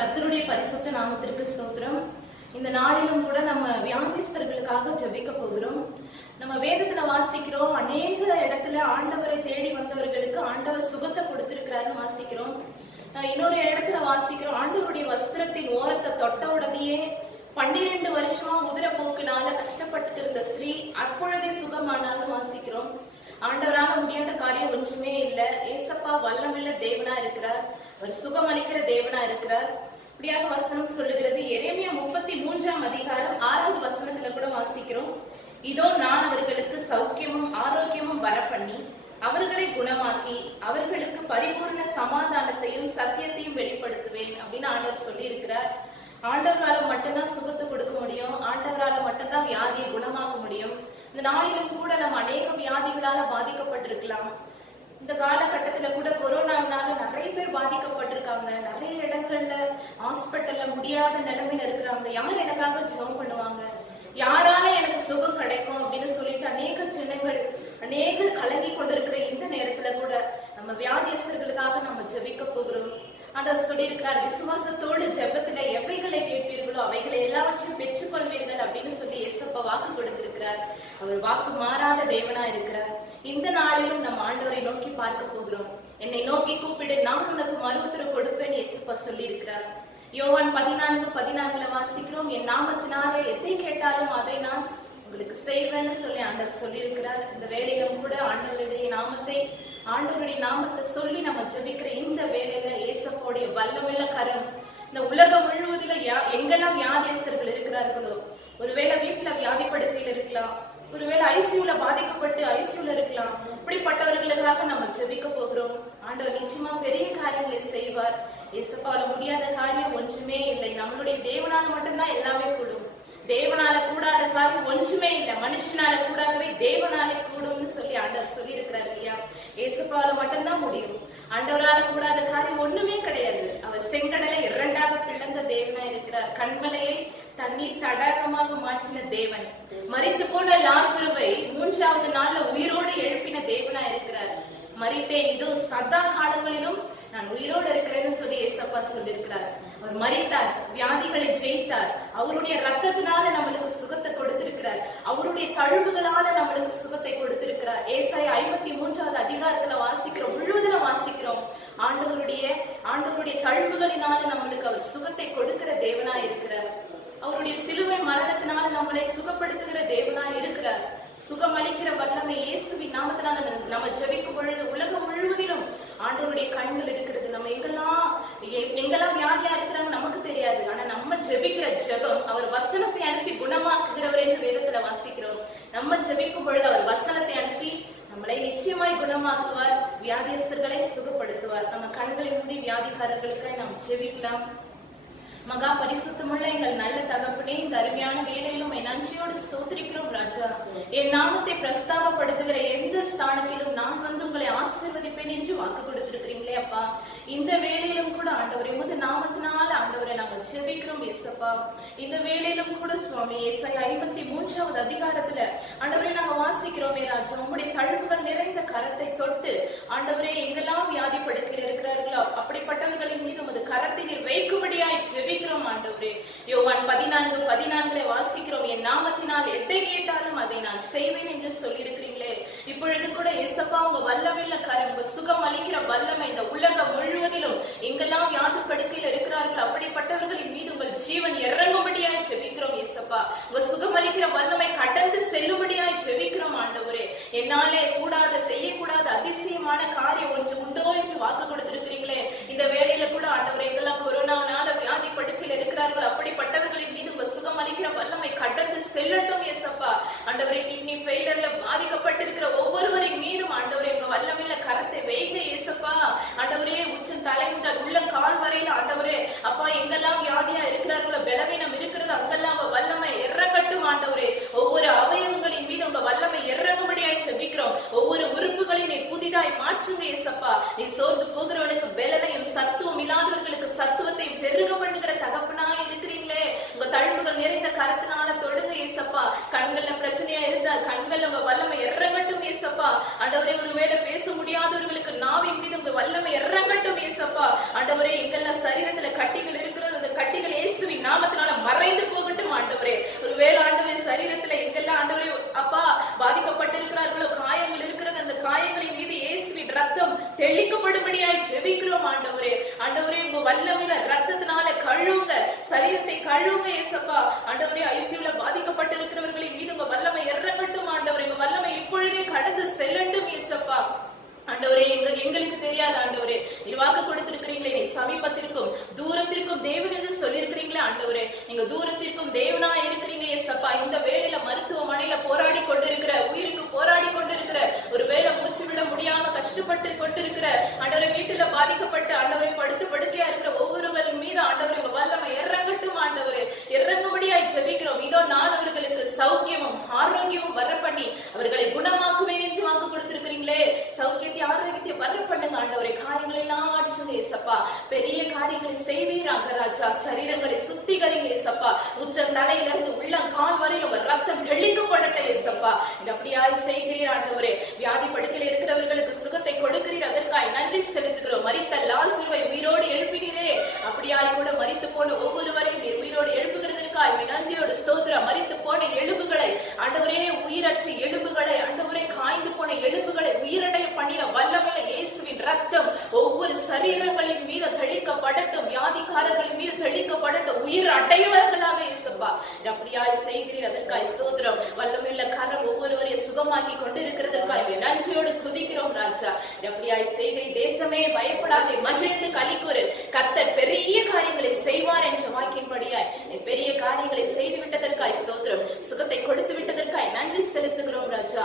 கர்த்தருடைய பரிசுத்த நாமத்திற்கு ஸ்தோத்திரம். இந்த நாளிலும் கூட நம்ம வியாதிஸ்தர்களுக்காக ஜெபிக்க போகிறோம். நம்ம வேதத்துல வாசிக்கிறோம், அநேக இடத்துல ஆண்டவரை தேடி வந்தவர்களுக்கு ஆண்டவர் சுகத்தை கொடுத்திருக்கிறாருன்னு வாசிக்கிறோம். இன்னொரு இடத்துல வாசிக்கிறோம், ஆண்டவருடைய வஸ்திரத்தின் ஓரத்தை தொட்ட உடனேயே 12 வருஷமா உதிரப்போக்கினால கஷ்டப்பட்டு இருந்த ஸ்திரீ அப்பொழுதே சுகமானாலும் வாசிக்கிறோம். ஆண்டவரால முடியாத காரியம் ஒன்றுமே இல்லை. ஏசப்பா வல்லமுள்ள தேவனா இருக்கிறார், அவர் சுகம் அளிக்கிற தேவனா இருக்கிறார். இப்படியாக வசனம் சொல்லுகிறது. எரேமியா 33ஆம் அதிகாரம் 6வது வசனத்துல கூட வாசிக்கிறோம், இதோ நான் அவர்களுக்கு சௌக்கியமும் ஆரோக்கியமும் வரப்பண்ணி அவர்களை குணமாக்கி அவர்களுக்கு பரிபூர்ண சமாதானத்தையும் சத்தியத்தையும் வெளிப்படுத்துவேன் அப்படின்னு ஆண்டவர் சொல்லி இருக்கிறார். ஆண்டவரால மட்டும்தான் சுகத்தை கொடுக்க முடியும், ஆண்டவரால மட்டும்தான் வியாதியை குணமாக்க முடியும். இந்த நாளிலும் கூட நம்ம அநேக வியாதிகளால பாதிக்கப்பட்டிருக்கலாம். இந்த காலகட்டத்துல கூட கொரோனாவினால நிறைய பேர் பாதிக்கப்பட்டிருக்காங்க. நிறைய இடங்கள்ல ஹாஸ்பிட்டல்ல முடியாத நிலைமையில இருக்கிறாங்க. யார் எனக்காக ஜெபம் பண்ணுவாங்க, யாரால எனக்கு சுகம் கிடைக்கும் அப்படின்னு சொல்லிட்டு அநேகர் கலங்கி கொண்டிருக்கிற இந்த நேரத்துல கூட நம்ம வியாதியஸ்தர்களுக்காக நம்ம ஜெபிக்க போகிறோம். ஆண்டவர் சொல்லியிருக்கிறார், விசுவாசத்தோடு ஜெபத்துல எவைகளை கேட்பீர்களோ அவைகளை எல்லாவற்றையும் பெற்றுக் கொள்வீர்கள் அப்படின்னு சொல்லி ஏசப்பா வாக்கு கொடுத்திருக்கிறார். அவர் வாக்கு மாறாத தேவனா இருக்கிறார். இந்த நாளிலும் நம்ம ஆண்டவரை நோக்கி பார்க்க போகிறோம். என்னை நோக்கி கூப்பிடு, நான் உனக்கு மறுஉத்தரவு கொடுப்பேன் ஏசப்பா சொல்லி இருக்கிறார். யோவான் 14:14 வாசிக்கிறோம், என் நாமத்தினால எதை கேட்டாலும் அதை நான் உங்களுக்கு செய்வேன்னு சொல்லி ஆண்டவர் சொல்லியிருக்கிறார். இந்த வேலையிலும் கூட ஆண்டவருடைய நாமத்தை சொல்லி நம்ம ஜெபிக்கிற இந்த வேலையில ஏசப்போடைய வல்லமுள்ள கரம் இந்த உலகம் முழுவதுல எங்கெல்லாம் வியாதியஸ்தர்கள் இருக்கிறார்களோ, ஒருவேளை வீட்டுல வியாதி படுக்கையில் இருக்கலாம், ஒருவேளை ஐசியூல பாதிக்கப்பட்டு ஐசியூல இருக்கலாம். இப்படிப்பட்டவர்களுக்காக நம்ம ஜெபிக்க போகிறோம். ஆண்டவர் நிச்சயமா பெரிய காரியங்களை செய்வார். ஏசப்பால முடியாத காரியம் ஒன்றுமே இல்லை. நம்மளுடைய தேவனால மட்டும்தான் எல்லாமே கூடும். தேவனால கூடாத காரியம் ஒன்றுமே இல்லை. மனுஷனால கூடாதவை தேவனாலே கூடும்னு சொல்லி ஆண்டவர் சொல்லி இருக்கிறார் இல்லையா? ஏசப்பால மட்டும்தான் முடியும். ஆண்டவரால கூடாத காரியம் ஒண்ணுமே கிடையாது. அவர் செங்கடலை 2ஆக பிளந்த தேவனா இருக்கிறார். கண்மலையை தண்ணீர் தடாகமாக மாற்றின தேவன். மரித்து போன லாசருவை 3ஆவது நாள்ல உயிரோடு எழுப்பின தேவனா இருக்கிறார். மரித்தேன், இதோ சதா காலங்களிலும் நான் உயிரோடு இருக்கிறேன்னு சொல்லி ஏசப்பா சொல்லியிருக்கிறார். அவர் மரித்தார், வியாதிகளை ஜெயித்தார், அவருடைய ரத்தத்தினால நம்மளுக்கு சுகத்தை கொடுத்திருக்கிறார், அவருடைய தழுவுகளால நம்மளுக்கு சுகத்தை கொடுத்திருக்கிறார். ஏசாயா 53ஆவது அதிகாரத்துல வாசிக்கிறோம், முழுவதுல வாசிக்கிறோம், ஆண்டவருடைய தழுவுகளினால நம்மளுக்கு அவர் சுகத்தை கொடுக்கிற தேவனா இருக்கிறார். அவருடைய சிலுவை மரணத்தினால நம்மளை சுகப்படுத்துகிற தேவனா இருக்கிறார். சுகம் அளிக்கிற வல்லமை இயேசுவின் நாமத்தினால நம்ம ஜெபிக்கும் பொழுது உலகம் முழுவதிலும் ஆண்டவருடைய கண்கள் இருக்கிறது. நம்ம எங்கெல்லாம் வியாதியா இருக்கிறாங்க நமக்கு தெரியாது. ஆனா நம்ம ஜெபிக்கிற ஜெபம், அவர் வசனத்தை அனுப்பி குணமாக்குகிறவர் என்று வேதத்துல வாசிக்கிறோம். நம்ம ஜெபிக்கும் பொழுது அவர் வசனத்தை அனுப்பி நம்மளை நிச்சயமாய் குணமாக்குவார், வியாதியஸ்தர்களை சுகப்படுத்துவார். நம்ம கண்களை மூடி வியாதிக்காரர்களுக்காக நாம் ஜெபிக்கலாம். மகா பரிசுத்தமுள்ள எங்கள் நல்ல தகப்பனே, இந்த அருமையான வேலையிலும் நன்றியோடு ஸ்தோத்திரிக்கிறோம் ராஜா. என் நாமத்தை பிரஸ்தாபப்படுத்துகிற எந்த ஸ்தானத்திலும் நான் வந்து உங்களை ஆசீர்வதிப்பேன் என்று வாக்கு கொடுத்திருக்கிறீங்களே அப்பா. இந்த வேலையிலும் கூட ஆண்டவரே உமது நாமத்தினால ஆண்டவரை நாங்கள் ஜெபிக்கிறோம் ஏசப்பா. இந்த வேலையிலும் கூட சுவாமி ஏசாயா 53ஆவது அதிகாரத்துல ஆண்டவரே நாங்க வாசிக்கிறோமே ராஜா, உங்களுடைய தழும்புகள் நிறைந்த கரத்தை தொட்டு ஆண்டவரே எங்கெல்லாம் வியாதி படுக்கையில் இருக்கிறார்களோ அப்படிப்பட்டவர்களின் மீது உமது கரத்தை நீர் வைக்கும்படியாய் ஜெபிக்கிறோம் ஆண்டவரே. யோவான் 14:14 வாசிக்கிறோம், என் நாமத்தினால் எதை கேட்டாலும் அதை நான் செய்வேன் என்று சொல்லியிருக்கிறீங்களே. இப்பொழுது கூட ஏசப்பா உங்க வல்லமுள்ள கரம், உங்க சுகம் அளிக்கிற வல்லமை இந்த உலகம் முழுவதிலும் எங்கெல்லாம் வியாதி படுக்கையில் இருக்கிறார்கள் அப்படிப்பட்டவர்களின் மீது உங்கள் ஜீவன் இறங்கும்படியாய் ஜெபிக்கிறோம் ஏசப்பா. உங்க சுகம் அளிக்கிற வல்லமை கடந்து செல்லும்படியாய் ஜெபிக்கிறோம் ஆண்டவரே. என்னாலே கூடாத செய்யக்கூடாத அதிசயமான காரியம் ஒன்று உண்டோ என்று வாக்கு கொடுத்திருக்கிறீங்களே. இந்த வேளையில கூட ஆண்டவரே எங்கெல்லாம் கொரோனானால வியாதி படுக்கையில் இருக்கிறார்கள் அப்படிப்பட்டவர்களின் மீது உங்க சுகம் அளிக்கிற வல்லமை கடந்து செல்லட்டும் ஏசப்பா. ஆண்டவரே கிட்னி ஃபெயிலியர்ல பாதிக்கப்பட்டிருக்கிற ஒவ்வொருவரின் மீதும் ஆண்டவரே உங்க வல்லமையில கரத்தை வைங்க ஏசப்பா. ஆண்டவரே உச்சம் தலை முதல் உள்ள கால் வரையில ஆண்டவரே அப்பா எங்கெல்லாம் வியாதியா இருக்கிறார்களோ, பலவீனம் இருக்கிறது, அங்கெல்லாம் உங்க வல்லமை இறங்கட்டும் ஆண்டவரே. ஒவ்வொரு அவயவங்களின் மீது உங்க வல்லமை இறங்கும்படியாய் ஜெபிக்கிறோம். ஒவ்வொரு உறுப்புகளையும் நீ புதிதாய் மாற்றுங்க ஏசப்பா. நீ சோர்ந்து போகிறவனுக்கு பலனையும் சத்துவம் இல்லாதவர்களுக்கு சத்துவத்தையும் பெருக பண்ணுகிற தகப்பனாய் இருக்கிறீங்களே. உங்க தழும்புகள் நிறைந்த கரத்தினால தொடுங்க ஏசப்பா. கண்கள்ல பிரச்சனையா இருந்தா கண்கள் உங்க வல்லமை இறங்கட்டும் ஏசப்பா. ஆண்டவரே ஒருவேளை பேச முடியாதவர்களுக்கு நாவின் மீது உங்க வல்லமை இறங்கட்டும் ஏசப்பா. ஆண்டவரே எங்கெல்லாம் சரீரத்துல கட்டிகள் இருக்கிறது தெளிக்கப்படும்படியாய் ஜெபிக்கிறோம் ஆண்டவரே. ஆண்டவரே, உங்க வல்லமையில ரத்தத்தினால கழுவுங்க, சரீரத்தை கழுவுங்க ஏசப்பா. ஆண்டவரே, ஐசியூல பாதிக்கப்பட்டு இருக்கிறவர்களின் மீது உங்க வல்லமை இறங்கட்டும் ஆண்டவரே. உங்க வல்லமை இப்பொழுதே கடந்து செல்லட்டும் ஏசப்பா. ஆண்டவரே, எங்களுக்கு தெரியாது ஆண்டவரே, நீ வாக்கு கொடுத்திருக்கிறீங்களே, நீ சமீபத்திற்கும் தூரத்திற்கும் தேவன் என்று சொல்லியிருக்கிறீங்களே ஆண்டவரே. நீங்க தூரத்திற்கும் தேவனா இருக்கிறீங்க ஏசப்பா. இந்த வேளையில மருத்துவமனையில போராடி கொண்டிருக்கிற, உயிருக்கு போராடி கொண்டிருக்கிற, ஒரு வேளை மூச்சு விட முடியாம கஷ்டப்பட்டு கொண்டிருக்கிற ஆண்டவரே, வீட்டுல பாதிக்கப்பட்டு ஆண்டவரை படுத்து படுக்கையா இருக்கிற ஒவ்வொருவரின் மீது ஆண்டவரே உங்க வல்லமை இறங்கட்டும் ஆண்டவரே. இறங்கும்படியாய் ஜெபிக்கிறோம். இதோ நான் அவர்களுக்கு சௌக்கியமும் ஆரோக்கியமும் வர பண்ணி அவர்களை குணமாக்குவேன் என்று வாக்கு கொடுத்திருக்கிறீங்களே. சௌக்கியத்தை ஆரோக்கியத்தை வர பண்ணுங்க ஆண்டவரே. காரியங்களை எல்லாம் ஆட்சுங்க ஏசப்பா. பெரிய காரியங்களை செய்வீராங்க ராஜா. சரீரங்களை சுத்திகரிங்க ஏசப்பா. உச்ச தலையிலிருந்து உள்ளம் கால் வரையில் உங்க ரத்தம் தெளிக்கப்படட்ட ஏசப்பா. அப்படியாய் செய்கிறீர் ஆண்டவரே. வியாதி படுக்கையில் இருக்கிறவர்களுக்கு சுகத்தை கொடுக்கிறீர், அதற்காய் நன்றி செலுத்துகிறோம். மரித்த லாசருவை உயிரோடு எழுப்பினீரே, அப்படியாய் கூட மரித்து போன ஒவ்வொருவரையும் உயிரோடு எழுப்புகிறதற்காய் நன்றியோடு ஸ்தோத்திரம். மரித்து போன எலும்புகளை ஆண்டவரே, உயிரற்ற எலும்புகளை ஆண்டவரே, காய்ந்து போன எலும்புகளை உயிரடைய பண்ணின வல்லமையில இயேசுவின் ரத்தம் ஒவ்வொரு சரீரங்களின் மீது தெளிக்கப்படட்டும், வியாதிக்காரர்களின் மீது தெளிக்கப்படட்டும், உயிர் அடையவர்களாக இயேசுப்பா அப்படியாய் செய்கிறீர், அதற்காய் ஸ்தோத்திரம். வல்லமையுள்ள கரம் ஒவ்வொருவரையும் சுகமாக்கி கொண்டிருக்கிறதற்காய் நன்றியோடு துதிக்கிறோம் ராஜா. அப்படியாய் செய்கிறீர். தேசமே பயப்படாதே, மகிழ்ந்து களிக்கூறு, கர்த்தர் பெரிய காரியங்களை செய்வார் என்ற வாக்கின்படியாய் பெரிய காரியங்களை செய்து விட்டதற்காய் ஸ்தோத்திரம். சுகத்தை கொடுத்து விட்டதற்காய் நன்றி செலுத்துகிறோம் ராஜா.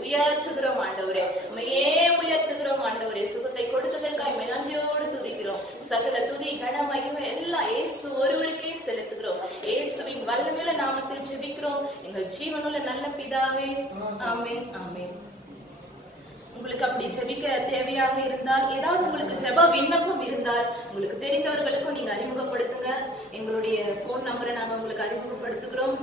உயர்த்துகிறோம் ஆண்டவரே, உண்மையே உயர்த்துகிறோம் ஆண்டவரே. சுகத்தை கொடுத்ததற்காய் நன்றியோடு துதிக்கிறோம். சகல துதி கன மகிமை எல்லாம் இயேசு ஒருவருக்கே செலுத்துகிறோம். இயேசுவின் வல்லமையுள்ள நாமத்தில் ஜெபிக்கிறோம் எங்கள் ஜீவனுள்ள நல்ல பிதாவே, ஆமென் ஆமென். உங்களுக்கு அப்படி ஜெபிக்க தேவையாக இருந்தால், ஏதாவது உங்களுக்கு ஜெப விண்ணப்பம் இருந்தால், உங்களுக்கு தெரிந்தவர்களுக்கும் நீங்க அறிமுகப்படுத்துங்க. எங்களுடைய போன் நம்பரை நாங்க உங்களுக்கு அறிமுகப்படுத்துகிறோம்.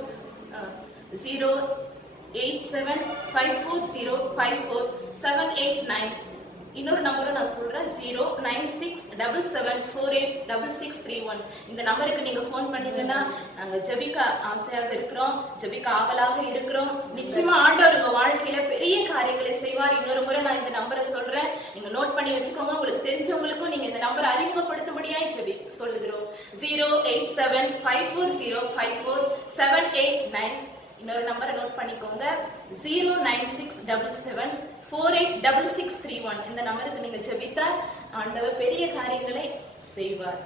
08754054789. இன்னொரு நம்பரும் நான் சொல்றேன், 09677486631. இந்த நம்பருக்கு நீங்க போன் பண்ணீங்கன்னா நாங்க ஜெபிக்க ஆசையாக இருக்கிறோம், ஜெபிக்க ஆவலாக இருக்கிறோம். நிச்சயமா ஆண்டவர் உங்க வாழ்க்கையில பெரிய காரியங்களை செய்வார். இன்னொரு முறை நான் இந்த நம்பரை சொல்றேன், நீங்க நோட் பண்ணி வச்சுக்கோங்க. உங்களுக்கு தெரிஞ்சவங்களுக்கும் நீங்க இந்த நம்பரை அறிமுகப்படுத்தும்படியாய் சொல்லுகிறோம். 08754054789. இன்னொரு நம்பரை நோட் பண்ணிக்கோங்க, 09677486631. இந்த நம்பருக்கு நீங்க ஜெபித்தால் ஆண்டவர் பெரிய காரியங்களை செய்வார்.